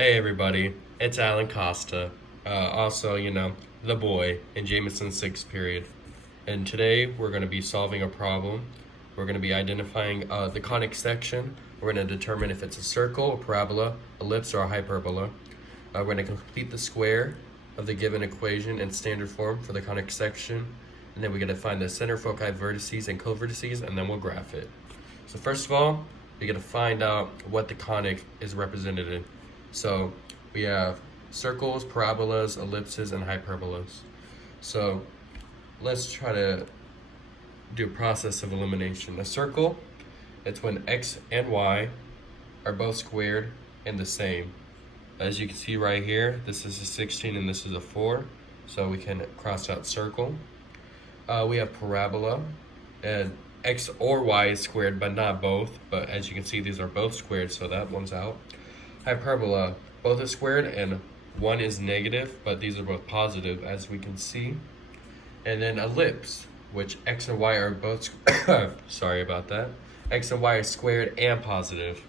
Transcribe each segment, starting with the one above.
Hey everybody, it's Alan Costa, also, the boy in Jameson's sixth period. And today we're going to be solving a problem. We're going to be identifying the conic section. We're going to determine if it's a circle, a parabola, ellipse, or a hyperbola. We're going to complete the square of the given equation in standard form for the conic section. And then we're going to find the center, foci, vertices, and covertices, and then we'll graph it. So first of all, we're going to find out what the conic is represented in. So we have circles, parabolas, ellipses, and hyperbolas. So let's try to do a process of elimination. A circle, it's when x and y are both squared and the same. As you can see right here, this is a 16 and this is a 4. So we can cross out circle. We have parabola, and x or y is squared, but not both. But as you can see, these are both squared, so that one's out. Hyperbola, both are squared and one is negative, but these are both positive, as we can see. And then ellipse, which x and y are both sorry about that. X and y are squared and positive.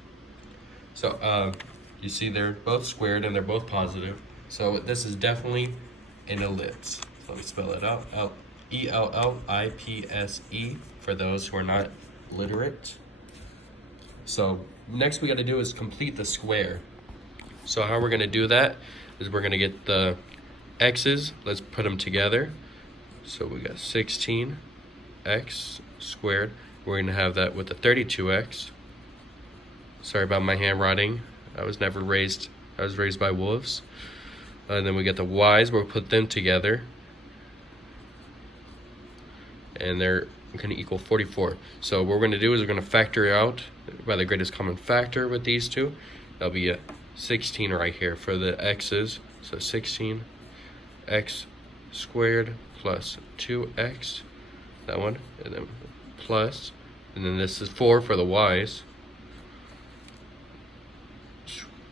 So you see they're both squared and they're both positive. So this is definitely an ellipse. So let me spell it out. Ellipse for those who are not literate. So next we got to do is complete the square. So how we're going to do that is we're going to get the x's. Let's put them together. So we got 16x squared. We're going to have that with the 32x. Sorry about my handwriting. I was raised by wolves. And then we get the y's. We'll put them together. And they're going to equal 44. So what we're going to do is we're going to factor out by the greatest common factor with these two. That'll be a 16 right here for the x's. So 16x squared plus 2x, that one, and then plus, and then this is 4 for the y's.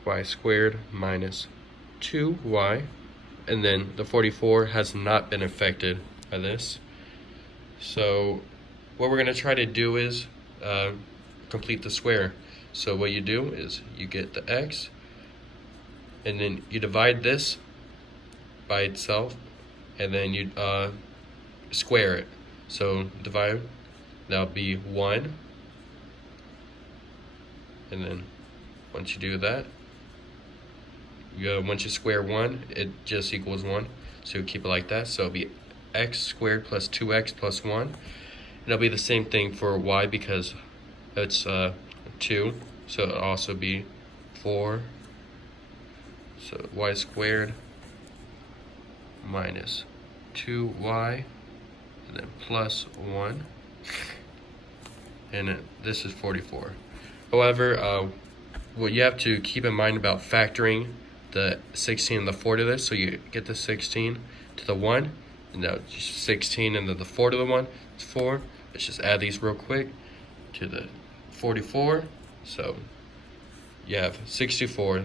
Y squared minus 2y, and then the 44 has not been affected by this. So what we're going to try to do is complete the square. So what you do is you get the x, and then you divide this by itself, and then you square it. So divide, that'll be 1. And then once you do that, once you square 1, it just equals 1. So you keep it like that. So it'll be x squared plus 2x plus 1. And it'll be the same thing for y because it's 2. So it'll also be 4. So y squared minus 2y, and then plus 1. And this is 44. However, what you have to keep in mind about factoring the 16 and the 4 to this, so you get the 16 to the 1, and now 16 and then the 4 to the 1, it's 4. Let's just add these real quick to the 44. So you have 64.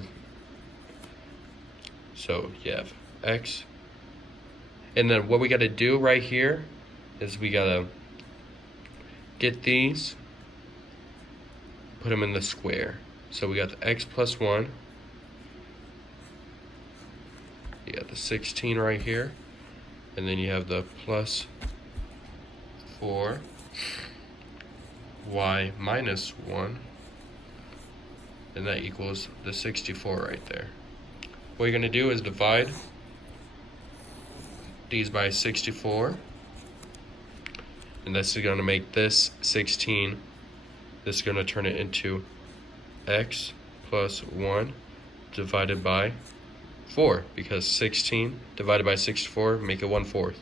So you have x. And then what we got to do right here is we got to get these, put them in the square. So we got the x plus 1. You got the 16 right here. And then you have the plus 4, y minus 1. And that equals the 64 right there. What you're going to do is divide these by 64. And this is going to make this 16. This is going to turn it into x plus 1 divided by 4, because 16 divided by 64 make it 1/4.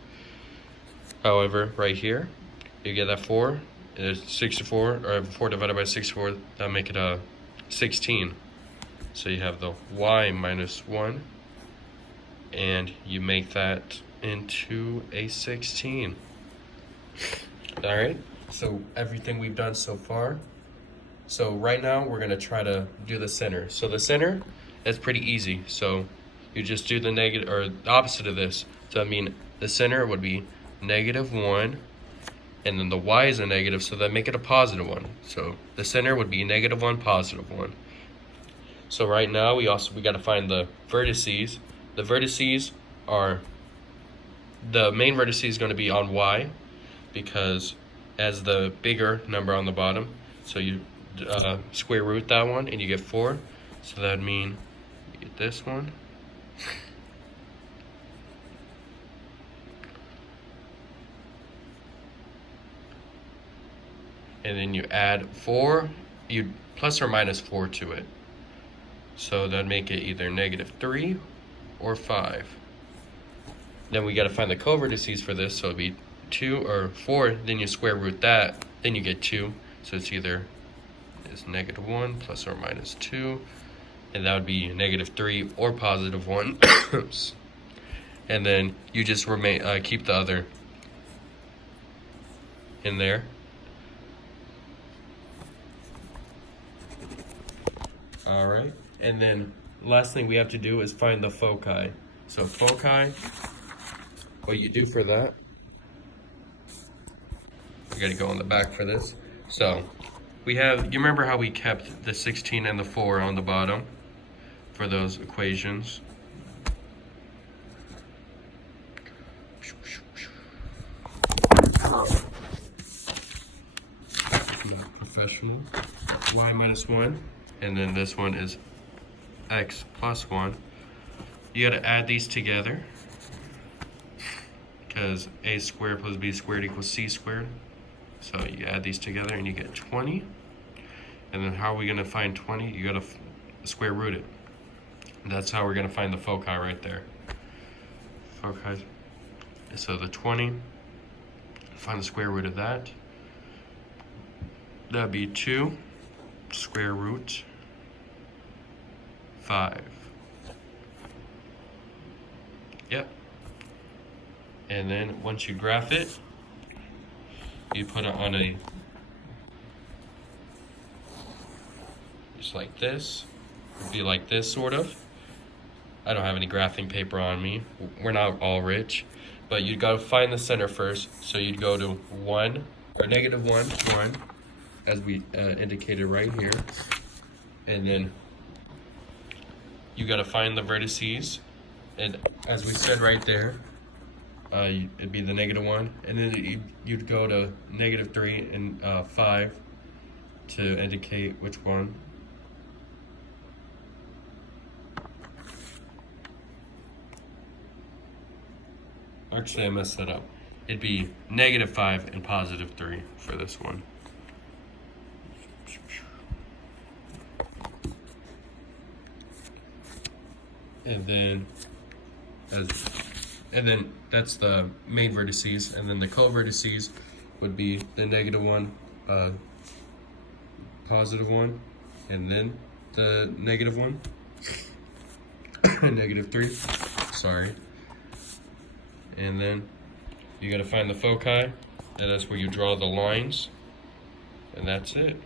However, right here, you get that 4, it's 64, or 4 divided by 64, that make it a 16. So you have the y minus 1, and you make that into a 16. Alright, so everything we've done so far. So right now, we're going to try to do the center. So the center is pretty easy. So you just do the negative, or the opposite of this. So I mean, the center would be -1, and then the y is a negative, so that make it a +1. So the center would be -1, +1. So right now we got to find the vertices. The vertices are, the main vertices is going to be on y, because as the bigger number on the bottom, so you square root that one and you get 4. So that would mean you get this one. And then you add 4, you plus or minus 4 to it. So that'd make it either -3 or 5. Then we got to find the covertices for this, so it'd be 2 or 4, then you square root that, then you get 2. So it's either -1 plus or minus 2, and that would be -3 or +1. And then you just keep the other in there. All right, and then last thing we have to do is find the foci. So foci, what you do for that, we gotta go on the back for this. So we have, you remember how we kept the 16 and the 4 on the bottom for those equations? Not professional. Y minus 1. And then this one is x plus 1. You gotta add these together, because a squared plus b squared equals c squared. So you add these together and you get 20. And then how are we gonna find 20? You gotta square root it. That's how we're gonna find the foci right there. Foci. So the 20, find the square root of that. That'd be 2 square root 5. Yep. And then once you graph it, you put it on a, just like this. It'd be like this, sort of. I don't have any graphing paper on me. We're not all rich. But you gotta find the center first. So you'd go to 1, or -1, 1, as we indicated right here. And then you gotta find the vertices, and as we said right there, it'd be the -1, and then you'd go to -3 and 5 to indicate which one. Actually, I messed that up. It'd be -5 and +3 for this one. And then that's the main vertices, and then the co-vertices would be the -1, +1, and then the -1, -3, sorry. And then you gotta find the foci, and that's where you draw the lines, and that's it.